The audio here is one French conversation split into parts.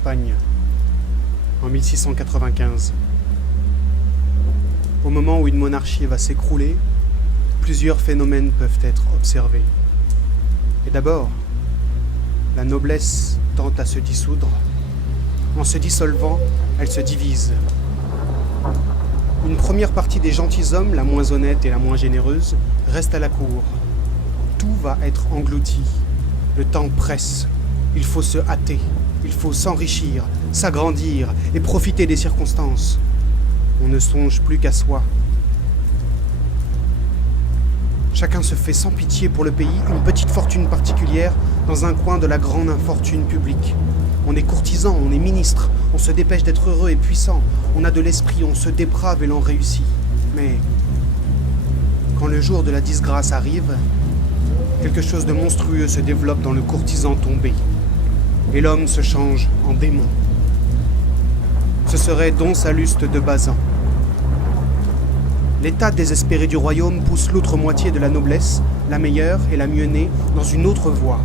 Espagne, en 1695. Au moment où une monarchie va s'écrouler, plusieurs phénomènes peuvent être observés. Et d'abord, la noblesse tente à se dissoudre. En se dissolvant, elle se divise. Une première partie des gentilshommes, la moins honnête et la moins généreuse, reste à la cour. Tout va être englouti. Le temps presse. Il faut se hâter. Il faut s'enrichir, s'agrandir et profiter des circonstances. On ne songe plus qu'à soi. Chacun se fait sans pitié pour le pays une petite fortune particulière dans un coin de la grande infortune publique. On est courtisan, on est ministre, on se dépêche d'être heureux et puissant, on a de l'esprit, on se déprave et l'on réussit. Mais quand le jour de la disgrâce arrive, quelque chose de monstrueux se développe dans le courtisan tombé, et l'homme se change en démon. Ce serait Don Salluste de Bazan. L'état désespéré du royaume pousse l'autre moitié de la noblesse, la meilleure et la mieux née, dans une autre voie.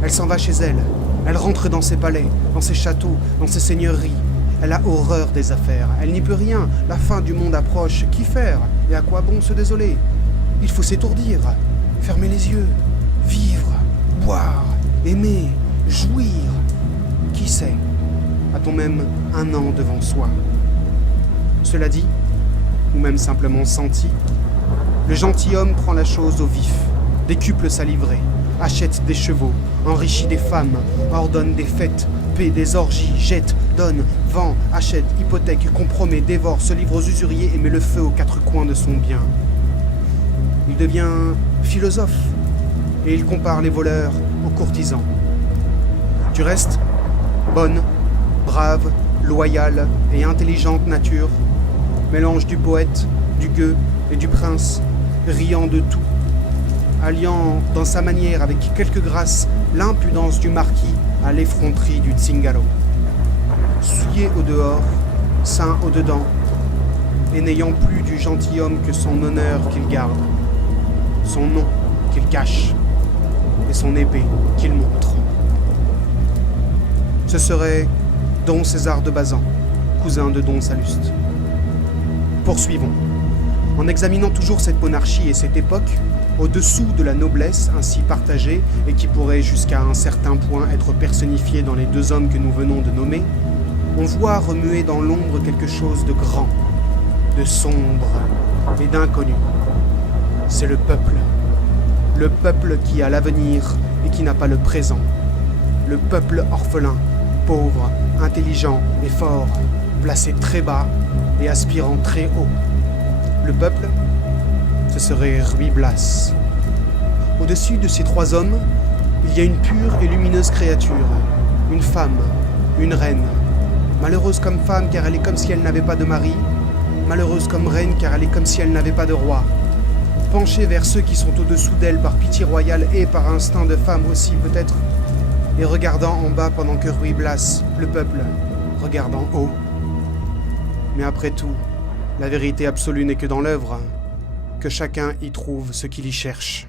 Elle s'en va chez elle. Elle rentre dans ses palais, dans ses châteaux, dans ses seigneuries. Elle a horreur des affaires. Elle n'y peut rien. La fin du monde approche. Qu'y faire? Et à quoi bon se désoler? Il faut s'étourdir, fermer les yeux, vivre, boire, aimer, jouir. Qui sait? A-t-on même un an devant soi? Cela dit, ou même simplement senti, le gentilhomme prend la chose au vif, décuple sa livrée, achète des chevaux, enrichit des femmes, ordonne des fêtes, paie des orgies, jette, donne, vend, achète, hypothèque, compromet, dévore, se livre aux usuriers et met le feu aux quatre coins de son bien. Il devient philosophe et il compare les voleurs aux courtisans. Du reste, bonne, brave, loyale et intelligente nature, mélange du poète, du gueux et du prince, riant de tout, alliant dans sa manière avec quelque grâce l'impudence du marquis à l'effronterie du Zingaro. Souillé au dehors, saint au dedans, et n'ayant plus du gentilhomme que son honneur qu'il garde, son nom qu'il cache, et son épée qu'il montre. Ce serait Don César de Bazan, cousin de Don Salluste. Poursuivons. En examinant toujours cette monarchie et cette époque, au-dessous de la noblesse ainsi partagée et qui pourrait jusqu'à un certain point être personnifiée dans les deux hommes que nous venons de nommer, on voit remuer dans l'ombre quelque chose de grand, de sombre et d'inconnu. C'est le peuple. Le peuple qui a l'avenir et qui n'a pas le présent. Le peuple orphelin, pauvre, intelligent et fort, placé très bas et aspirant très haut. Le peuple, ce serait Ruy Blas. Au-dessus de ces trois hommes, il y a une pure et lumineuse créature, une femme, une reine. Malheureuse comme femme car elle est comme si elle n'avait pas de mari, malheureuse comme reine car elle est comme si elle n'avait pas de roi. Penchée vers ceux qui sont au-dessous d'elle par pitié royale et par instinct de femme aussi peut-être, et regardant en bas pendant que Ruy Blas, le peuple, regarde en haut. Mais après tout, la vérité absolue n'est que dans l'œuvre, que chacun y trouve ce qu'il y cherche.